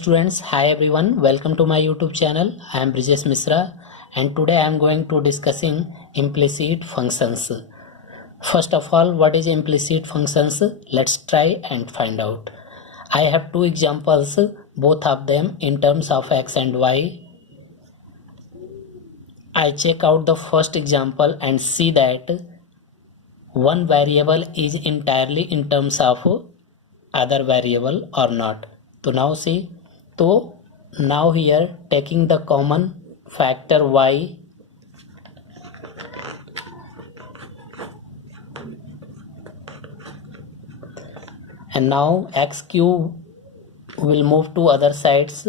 students, hi everyone, welcome to my YouTube channel. I am Brijesh Misra and today I am going to discussing implicit functions. First of all, what is implicit functions? Let's try and find out. I have two examples, both of them in terms of x and y. I check out the first example and see that one variable is entirely in terms of other variable or not. So now see, so now here taking the common factor y, and now x cube will move to other sides,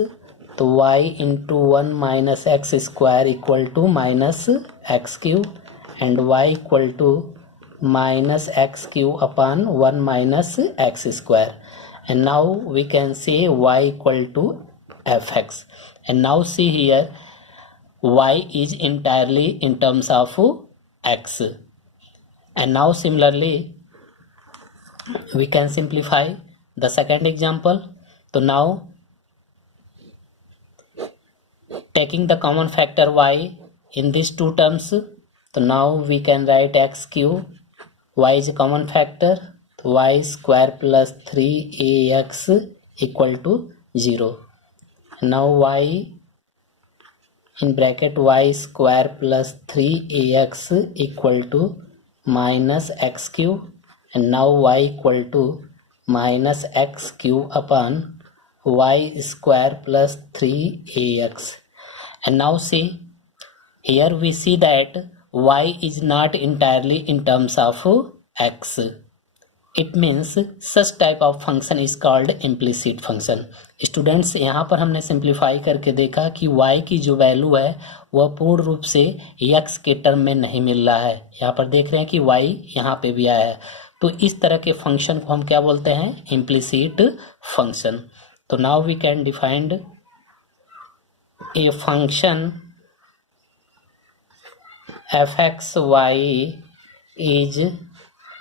so y into 1 minus x square equal to minus x cube, and y equal to minus x cube upon 1 minus x square. And now we can say y equal to fx. And now see here, y is entirely in terms of x. And now similarly, we can simplify the second example. So now taking the common factor y in these two terms, so now we can write x cube, y is a common factor, y square plus 3ax equal to 0. Now y in bracket y square plus 3ax equal to minus x cube, and now y equal to minus x cube upon y square plus 3ax. And now see, here we see that y is not entirely in terms of x. It means such type of function is called implicit function. Students, यहाँ पर हमने simplify करके देखा कि y की जो value है वह पूर्ण रूप से x के टर्म में नहीं मिल रहा है. यहाँ पर देख रहे हैं कि y यहाँ पे भी आया है. तो इस तरह के फंक्शन को हम क्या बोलते हैं? Implicit function. तो now we can defined a function fxy is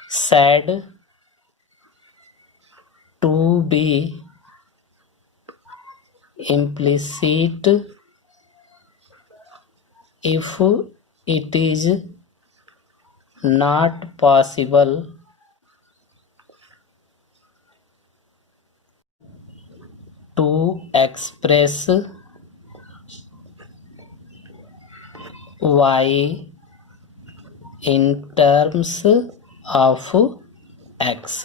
said to be implicit if it is not possible to express y in terms of x.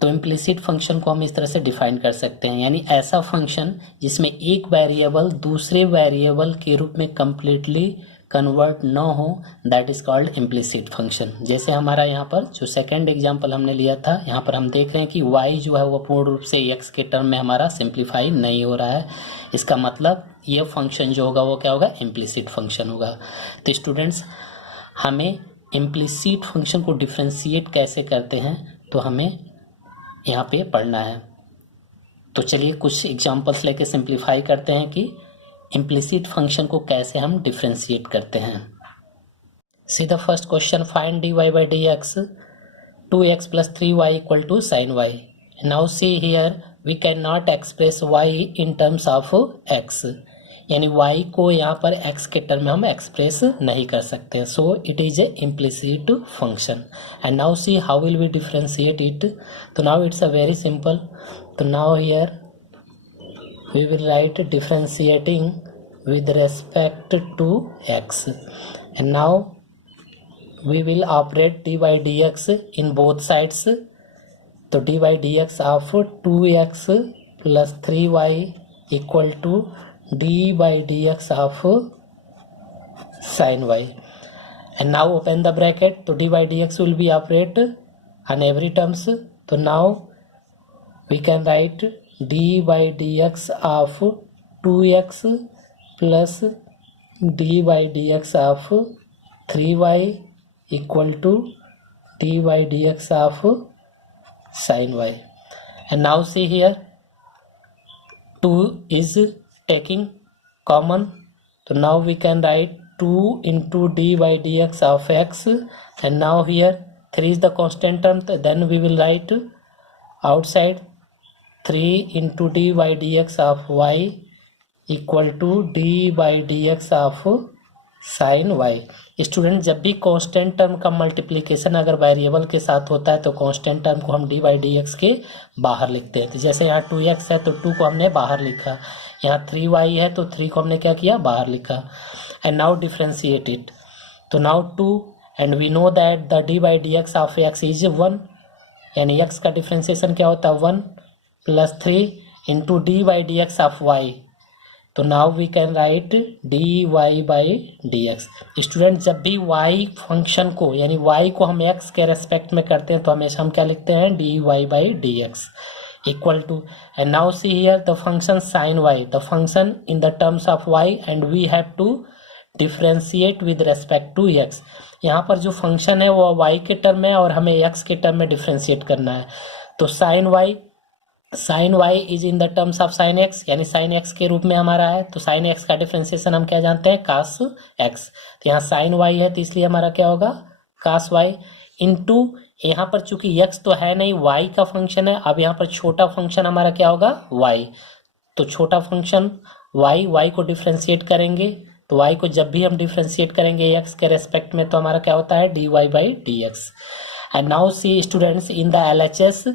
तो इम्प्लिसिट फंक्शन को हम इस तरह से डिफाइन कर सकते हैं, यानी ऐसा फंक्शन जिसमें एक वेरिएबल दूसरे वेरिएबल के रूप में कंप्लीटली कन्वर्ट न हो, that is called implicit function. जैसे हमारा यहाँ पर जो सेकंड एग्जांपल हमने लिया था, यहाँ पर हम देख रहे हैं कि y जो है वो पूर्ण रूप से x के टर्म में हमारा सिंप्लीफाई नहीं हो रहा है. इसका मतलब ये फंक्शन जो होगा वो क्या होगा? इम्प्लिसिट फंक्शन होगा. तो स्टूडेंट्स, हमें इम्प्लिसिट फंक्शन को डिफ्रेंशिएट कैसे करते हैं तो हमें यहाँ पे पढ़ना है. तो चलिए कुछ एग्जांपल्स लेके सिंप्लीफाई करते हैं कि इम्प्लिसिट फंक्शन को कैसे हम डिफ्रेंशिएट करते हैं. See the first question, find dy by dx 2x plus 3y equal to sin y. Now see here we can not express y in terms of x, यानी y को यहाँ पर x के टर्म में हम express नहीं कर सकते. So it is a implicit function. And now see how will we differentiate it. तो now it's a very simple. तो now here we will write differentiating with respect to x, and now we will operate d by dx in both sides. So d by dx of 2x plus 3y equal to d by dx of sin y, and now open the bracket. So d by dx will be operate on every terms. So now we can write d by dx of 2x plus d by dx of 3y equal to d by dx of sin y. And now see here, 2 is taking common. So now we can write 2 into d by dx of x, and now here 3 is the constant term, then we will write outside 3 into dy dx of y equal to D by D X of sine Y. Student, जब भी constant term का multiplication अगर variable के साथ होता है तो constant term को हम डी बाई डी एक्स के बाहर लिखते हैं। तो जैसे यहाँ 2x है तो 2 को हमने बाहर लिखा, यहाँ 3y है तो 3 को हमने क्या किया, बाहर लिखा। एंड नाउ डिफ्रेंशिएट इट, तो now 2 and we know that the D by D X of x is 1, यानी x का डिफ्रेंशिएशन क्या होता है 1 plus 3 into D by D X of y। तो now we can write D Y by D X. Student, जब भी y function को यानी y को हम x के रेस्पेक्ट में करते हैं तो हमेशा हम क्या लिखते हैं, D Y by D X equal to, and now see here the function sine y, the function in the terms of y and we have to differentiate with respect to x। यहाँ पर जो function है वो y के term में और हमें x के टर्म में डिफ्रेंशिएट करना है। तो sine y is in the terms of sine x, यानी साइन x के रूप में हमारा है। तो साइन x का डिफ्रेंशिएशन हम क्या जानते हैं, कास x। तो यहाँ साइन y है तो इसलिए हमारा क्या होगा, कास y इंटू, यहाँ पर चूंकि x तो है नहीं, y का फंक्शन है। अब यहाँ पर छोटा फंक्शन हमारा क्या होगा, y। तो छोटा फंक्शन y को डिफ्रेंशिएट करेंगे, तो y को जब भी हम डिफ्रेंशिएट करेंगे x के रेस्पेक्ट में तो हमारा क्या होता है, dy by D x. And now C students, in the LHS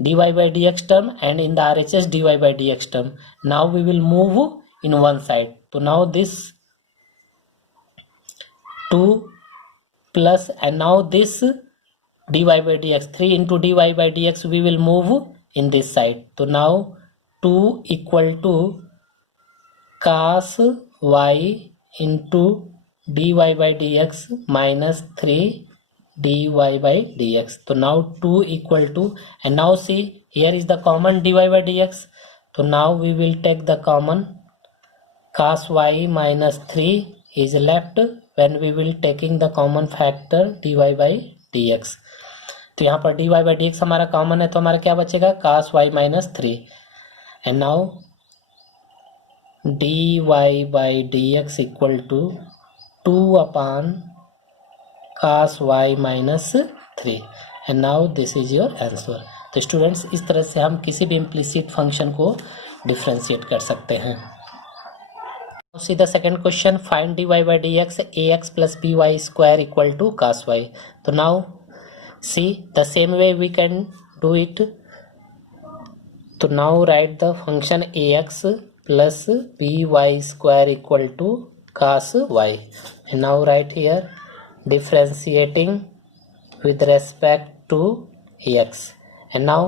dy by dx term and in the RHS dy by dx term. Now we will move in one side. So now this 2 plus and now this dy by dx, 3 into dy by dx we will move in this side. So now 2 equal to cos y into dy by dx minus 3 dy by dx. तो now 2 equal to, and now see here is the common dy by dx. तो now we will take the common cos y minus 3 is left when we will taking the common factor dy by dx. तो यहाँ पर dy by dx हमारा common है तो हमारा क्या बचेगा, cos y minus 3, and now dy by dx equal to 2 upon cos y minus 3, and now this is your answer. तो स्टूडेंट्स, इस तरह से हम किसी भी इम्प्लिसिट फंक्शन को डिफ्रेंशिएट कर सकते हैं। See the second question, find dy by dx ax plus by square equal to cos y. तो now see the same way we can do it. तो now write the function ax plus by square equal to cos y, and now write here differentiating with respect to x, and now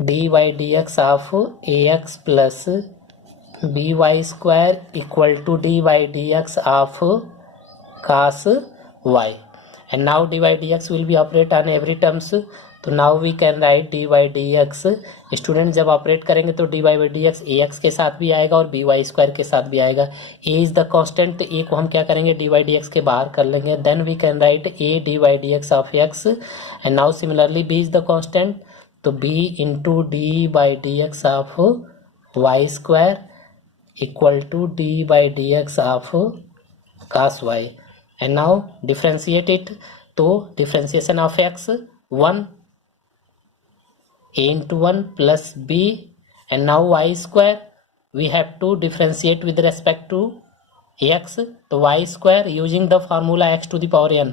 dy dx of ax plus by square equal to dy dx of cos y, and now dy dx will be operate on every terms. तो now we can write dy dx। Student, जब operate करेंगे तो dy dx ax के साथ भी आएगा और by square के साथ भी आएगा। a is the constant, a को हम क्या करेंगे, dy dx के बाहर कर लेंगे। Then we can write a dy dx of x, and now similarly b is the constant, तो b into dy dx of y square equal to dy dx of cos y, and now differentiate it. तो differentiation of x 1 a into 1 plus b, and now y square we have to differentiate with respect to x. तो y square using the formula x to the power n,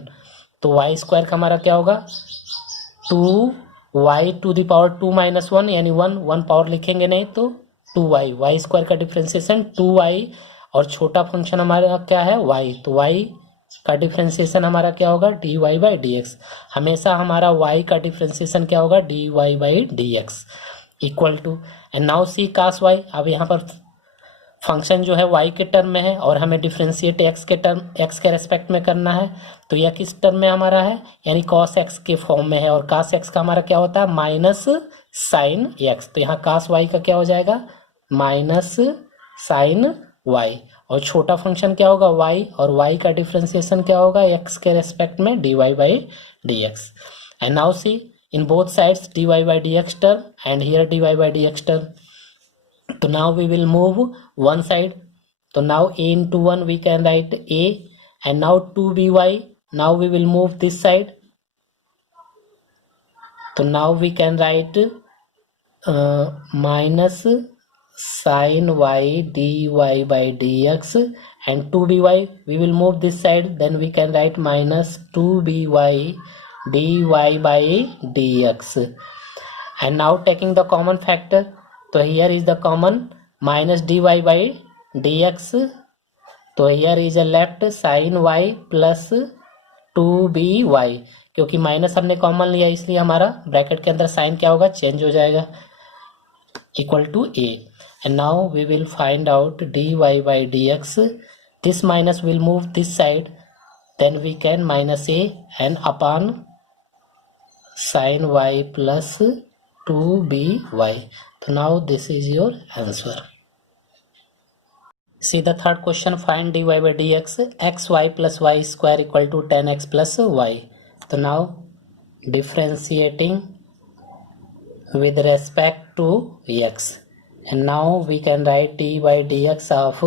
तो y square का हमारा क्या होगा, 2y to the power 2 minus 1, यानी 1 power लिखेंगे नहीं तो 2y, y स्क्वायर का डिफ्रेंशिएशन 2y, और छोटा फंक्शन हमारा क्या है y, तो y का डिफ्रेंशिएशन हमारा क्या होगा, dy बाई डी एक्स। हमेशा हमारा y का डिफ्रेंशिएशन क्या होगा, dy by D X equal to, and now see cos y। अब यहाँ पर फंक्शन जो है y के टर्म में है और हमें डिफ्रेंशिएट x के रेस्पेक्ट में करना है। तो यह किस टर्म में हमारा है, यानी cos x के फॉर्म में है, और cos x का हमारा क्या होता है, माइनस साइन x। तो यहाँ cos y का क्या हो जाएगा, माइनस साइन y, और छोटा फंक्शन क्या होगा y, और y का डिफ्रेंशिएशन क्या होगा x के रेस्पेक्ट में dy by D x. And now see in both sides dy by D x term and here dy by D x term. तो now we will move one side, तो now a into 1 we can write a, and now 2by, now we will move this side, तो now we can write minus sin y dy by dx and 2by we will move this side, then we can write minus 2by dy by dx. And now taking the common factor, so here is the common minus dy by dx, तो here is a left sin y plus 2by, क्योंकि minus हमने common लिया इसलिए हमारा bracket के अंदर sign क्या होगा, चेंज हो जाएगा, equal to a. And now we will find out dy by dx. This minus will move this side, then we can minus a and upon sin y plus 2by. So now this is your answer. See the third question, find dy by dx, xy plus y square equal to 10x plus y. So now differentiating with respect to x, and now we can write dy by dx of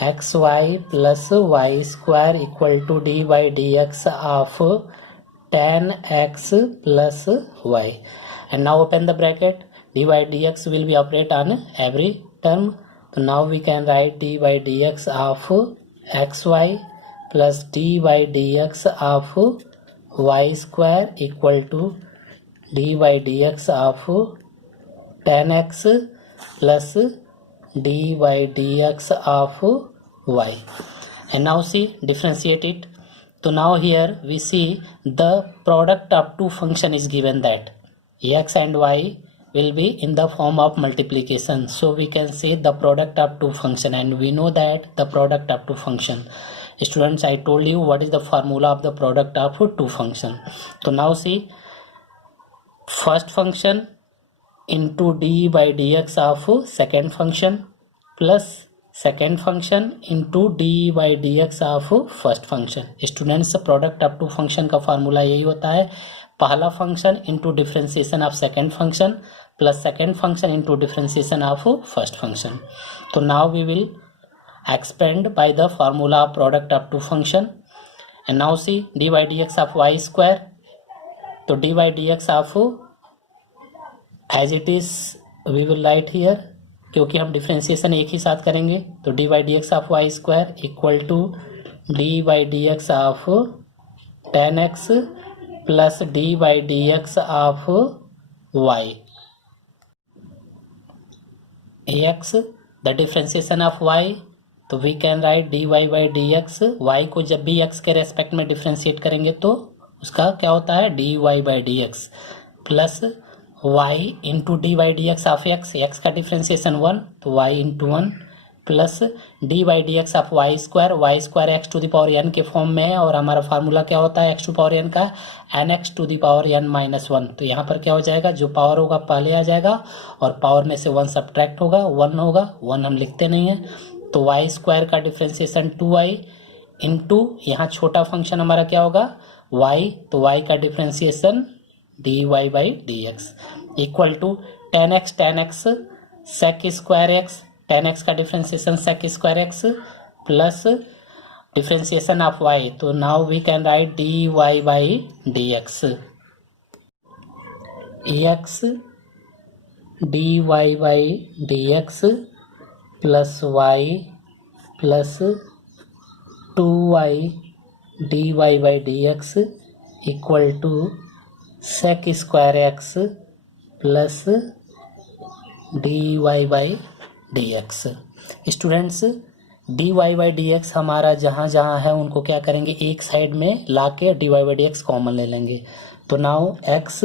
xy plus y square equal to dy by dx of 10x plus y. And now open the bracket, dy by dx will be operate on every term. So now we can write dy by dx of xy plus dy by dx of y square equal to dy by dx of 10x plus dy by dx of y. And now see, differentiate it. So now here we see the product of two function is given, that x and y will be in the form of multiplication. So we can say the product of two function, and we know that the product of two function. Students, I told you what is the formula of the product of two function. So now see, first function into dy by dx of second function plus second function into dy by dx of first function. Students, product of two function का formula यही होता है, पहला function into differentiation of second function plus second function into differentiation of first function. तो now we will expand by the formula of product of two function. And now see, dy by dx of y square, तो dy by dx of as it is we will write here, क्योंकि हम differentiation एक ही साथ करेंगे, तो dy by dx of y square equal to dy by dx of 10x plus dy by dx of y. x the differentiation of y, तो we can write dy by dx. y को जब भी x के respect में differentiate करेंगे तो उसका क्या होता है, dy by dx plus y into D by D X of X, X का डिफ्रेंसिएशन 1, तो y into 1 plus D by D X of Y square X to the power N के फॉर्म में है, और हमारा फार्मूला क्या होता है एक्स टू पावर एन का, N X to the power N minus 1. तो यहाँ पर क्या हो जाएगा, जो पावर होगा पहले आ जाएगा और पावर में से 1 सब्ट्रैक्ट होगा, 1 होगा, 1 हम लिखते नहीं है. तो वाई स्क्वायर का डिफ्रेंसिएशन 2y इंटू यहाँ छोटा फंक्शन हमारा क्या होगा y, तो y का differentiation dy by D X equal to 10x sec square X, 10x का differentiation sec square X plus differentiation of y, तो now we can write dy by D X dy by D X plus y plus 2y dy by D X equal to sec square X plus dy by D X. Students dy by D X हमारा जहाँ जहाँ है उनको क्या करेंगे, एक side में ला के dy by D X common ले लेंगे. तो now x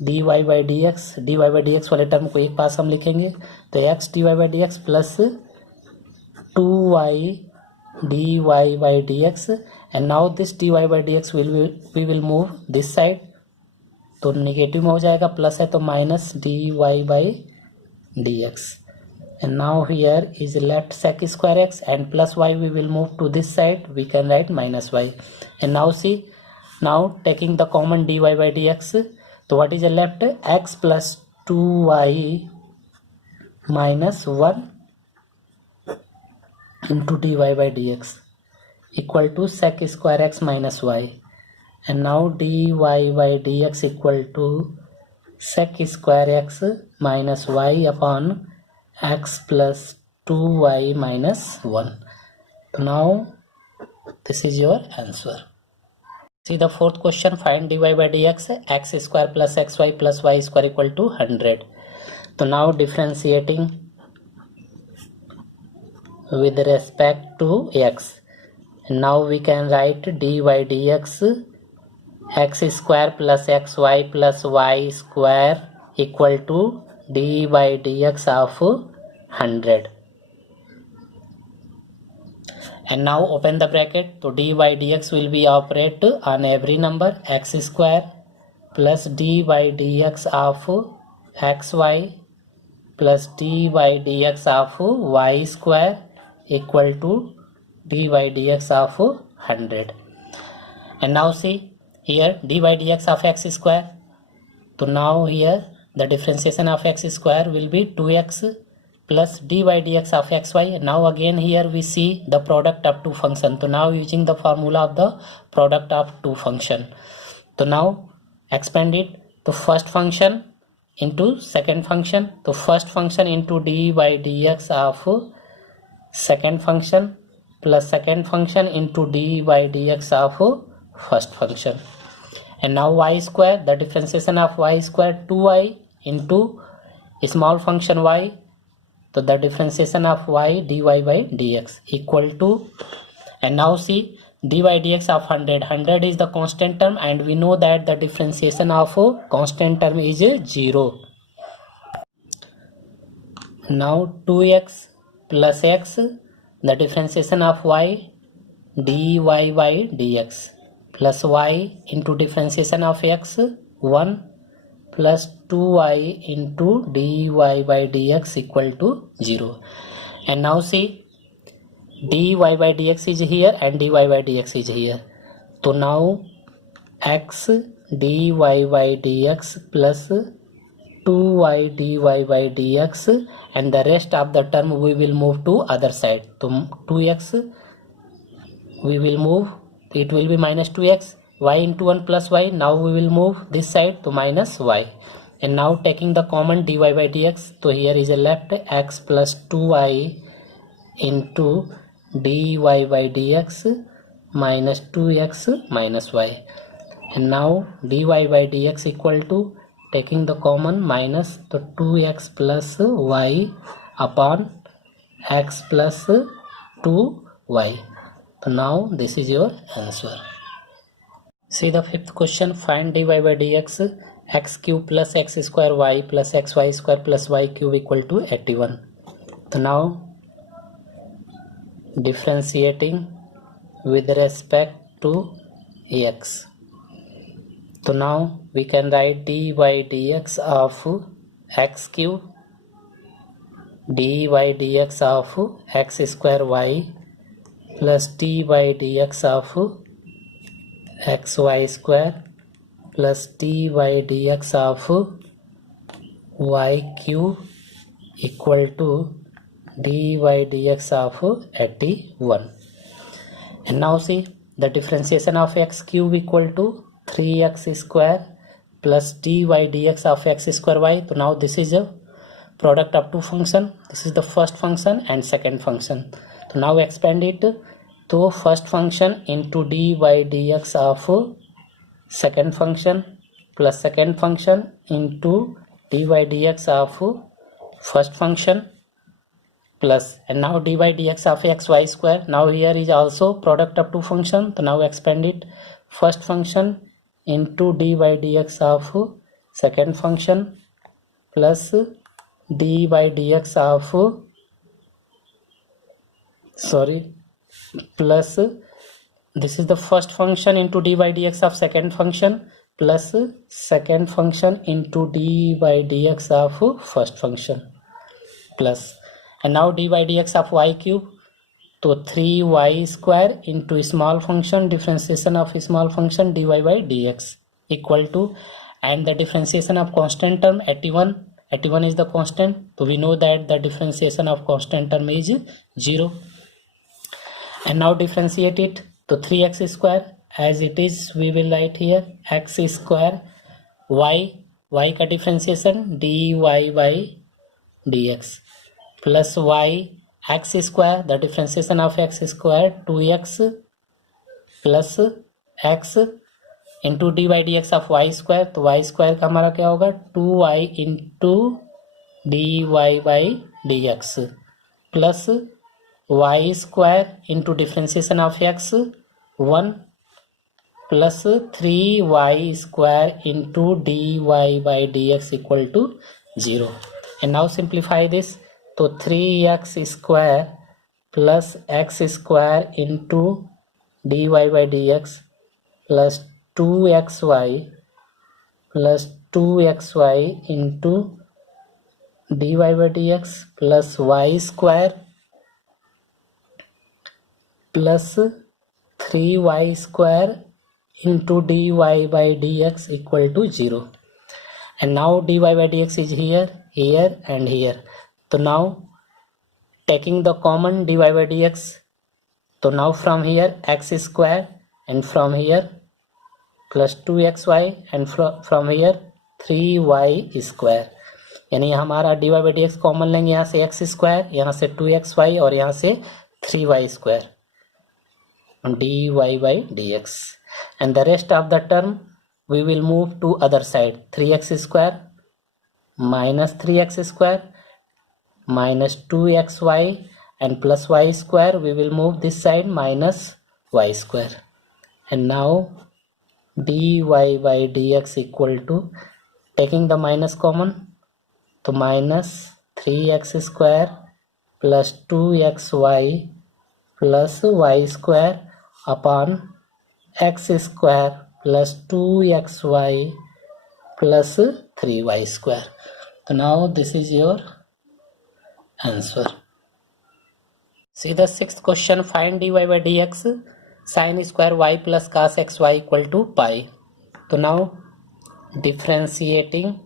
dy by D X वाले टर्म को एक पास हम लिखेंगे, तो x dy by D X plus 2y dy by D x, and now this dy by D X we will move this side, तो निगेटिव में हो जाएगा, प्लस है तो minus dy by D x, and now here is left sec square x and plus y we will move to this side, we can write minus y. And now see, now taking the common dy by dx, so what is the left, x plus 2y minus 1 into dy by dx equal to sec square x minus y, and now dy by dx equal to sec square x minus y upon x plus 2y minus 1. So now this is your answer. See the fourth question, find dy by dx, x square plus xy plus y square equal to 100. So now differentiating with respect to x, now we can write dy dx x square plus xy plus y square equal to dy dx of 100. And now open the bracket. So dy dx will be operate on every number x square plus dy dx of xy plus dy dx of y square equal to dy dx of 100. And now see here dy dx of x square. So now here the differentiation of x square will be 2x plus dy dx of xy. Now again here we see the product of two function. So now using the formula of the product of two function. So now expand it to first function into second function. So first function into dy dx of second function plus second function into dy dx of first function. And now y square, the differentiation of y square 2y into small function y. So the differentiation of y dy by dx equal to, and now see dy dx of 100 is the constant term, and we know that the differentiation of constant term is 0. Now 2x plus x, the differentiation of y dy by dx plus y into differentiation of x 1 plus 2y into dy by dx equal to 0. And now see dy by dx is here and dy by dx is here. So now x dy by dx plus 2y dy by dx, and the rest of the term we will move to other side. So 2x we will move, it will be minus 2x, y into 1 plus y, now we will move this side to minus y. And now taking the common dy by dx, so here is a left x plus 2y into dy by dx minus 2x minus y. And now dy by dx equal to, taking the common, minus the 2x plus y upon x plus 2y. So now this is your answer. See the fifth question, find dy by dx x cube plus x square y plus xy square plus y cube equal to 81. So now differentiating with respect to x. So now we can write dy by dx of x cube dy by dx of x square y plus dy by dx of xy square plus dy by dx of y cube equal to dy by dx of 81. And now see the differentiation of x cube equal to 3x square plus dy dx of x square y. So now this is a product of two function. This is the first function and second function. So now expand it to first function into dy dx of second function plus second function into dy dx of first function plus, and now dy dx of xy square. Now here is also product of two function. So now expand it, first function into dy dx of second function plus dy dx of plus this is the first function into dy dx of second function plus second function into dy dx of first function plus, and now dy dx of y cube. So 3y square into small function differentiation of small function dy by dx equal to, and the differentiation of constant term 81 is the constant. So we know that the differentiation of constant term is 0. And now differentiate it to 3x square as it is, we will write here x square y y का differentiation dy by dx plus y X square, the differentiation of X square 2x plus X into D by D X of Y square, तो Y square का हमारा क्या होगा 2y into D Y by D X plus Y square into differentiation of X 1 plus 3y square into D Y by D X equal to 0. And now simplify this, तो 3x square plus x square into D Y by D X plus 2xy plus 2xy into D Y by D X plus Y square plus 3y square into dy by dx equal to 0. And now dy by dx is here, here and here. So now taking the common dy by dx, so now from here x square and from here plus 2xy and from here 3y square. यानी हमारा dy by dx common लेंगे, यहाँ से x square, यहाँ से 2xy और यहाँ से 3y square dy by dx. And the rest of the term we will move to other side. 3x square minus 3x square minus 2xy and plus y square, we will move this side minus y square. And now dy by dx equal to, taking the minus common, तो minus 3x square plus 2xy plus y square upon x square plus 2xy plus 3y square. So now this is your answer. See the sixth question, find dy by dx sin square y plus cos xy equal to pi. So now differentiating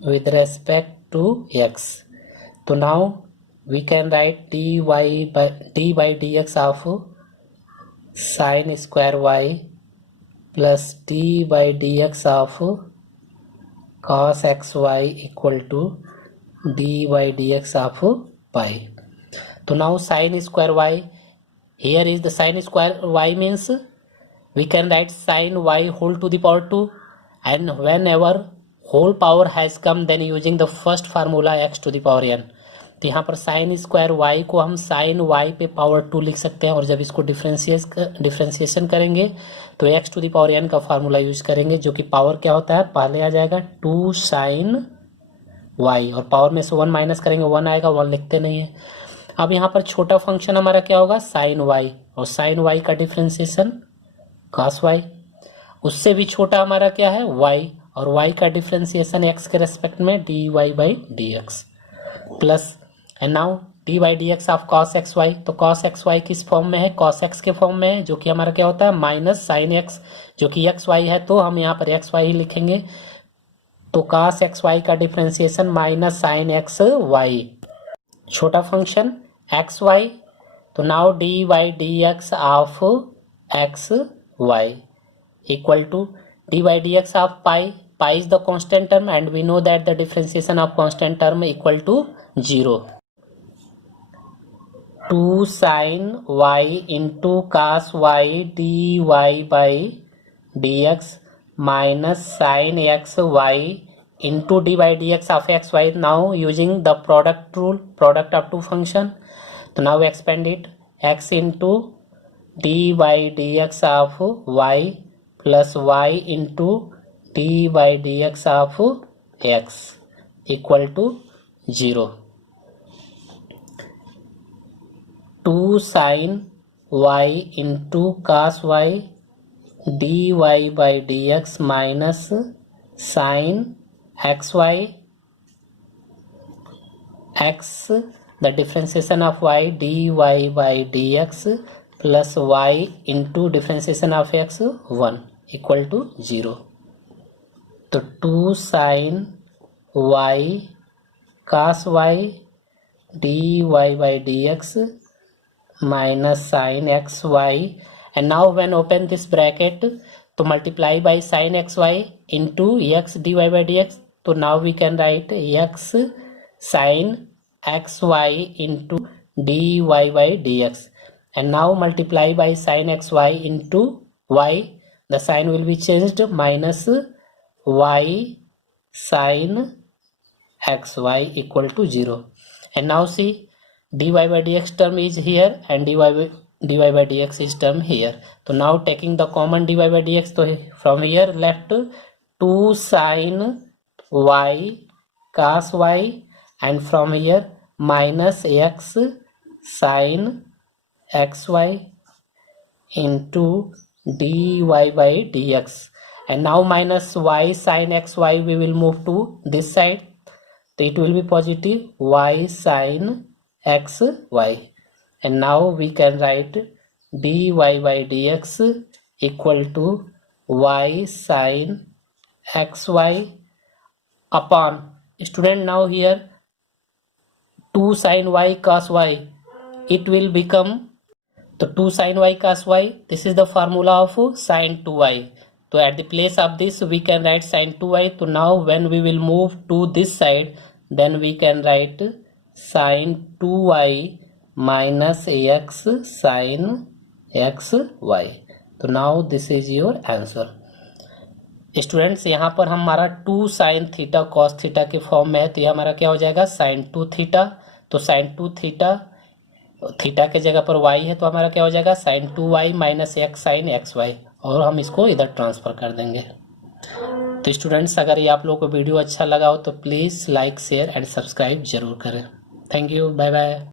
with respect to x. So now we can write d by dx of sin square y plus d by dx of cos xy equal to d by dx of pi. So now sin square y, here is the sin square y means we can write sin y whole to the power 2, and whenever whole power has come then using the first formula x to the power n. तो यहाँ पर sine square y को हम sign y पे power 2 लिख सकते हैं, और जब इसको डिफ्रेंसिएशन करेंगे तो x to the power n का फार्मूला यूज करेंगे, जो कि पावर क्या होता है, पहले आ जाएगा 2 साइन y और पावर में से 1 माइनस करेंगे 1 आएगा, 1 लिखते नहीं है. अब यहाँ पर छोटा फंक्शन हमारा क्या होगा साइन y, और साइन y का डिफ्रेंसिएशन cos y. उससे भी छोटा हमारा क्या है y, और y का डिफ्रेंसिएशन x के रेस्पेक्ट में dy by dx plus, and now D by D X of cos X Y. तो कॉस एक्स वाई किस फॉर्म में है, कॉस एक्स के फॉर्म में है, जो कि हमारा क्या होता है माइनस साइन एक्स, जो कि एक्स वाई है, तो हम यहाँ पर एक्स वाई ही लिखेंगे. तो कॉस एक्स वाई का differentiation minus sine x Y, छोटा फंक्शन एक्स वाई. तो now D by D X of X Y equal to D by D X of pi. Pi is the constant term and we know that the differentiation of constant term equal to 0. 2 sin y into cos y dy by dx minus sin x y into d by dx of x y. Now using the product rule, product of two function. So now expand it, x into d by dx of y plus y into d by dx of x equal to 0. 2 sin y into cos y dy by dx minus sin xy x, the differentiation of y dy by dx plus y into differentiation of x 1 equal to 0. तो 2 sin y cos y dy by dx minus sin x y, and now when open this bracket, तो multiply by sine x y into x d Y by D x. तो now we can write x sine x y into D Y by D x. And now multiply by sin xy into y. The sign will be changed, minus y sin xy equal to 0. And now see, dy by dx term is here and dy by dx is term here. So now taking the common dy by dx, so from here left 2 sin y cos y, and from here minus x sin xy into dy by dx. And now minus y sin xy we will move to this side, so it will be positive y sin xy. And now we can write dy by dx equal to y sin xy upon, student, now here 2 sin y cos y, it will become, तो 2 sin y cos y, this is the formula of sin 2y. So at the place of this we can write sin 2y. So now when we will move to this side, then we can write sin 2y minus x sin xy. तो now this is your answer. Students, यहाँ पर हमारा 2 sin theta cos theta के form में है, तो ये हमारा क्या हो जाएगा sin 2 थीटा. तो sin 2 थीटा, थीटा के जगह पर y है, तो हमारा क्या हो जाएगा sin 2y minus x sin xy, और हम इसको इधर ट्रांसफर कर देंगे. तो स्टूडेंट्स, अगर ये आप लोगों को वीडियो अच्छा लगा हो तो please like share and subscribe जरूर करें. Thank you, bye bye.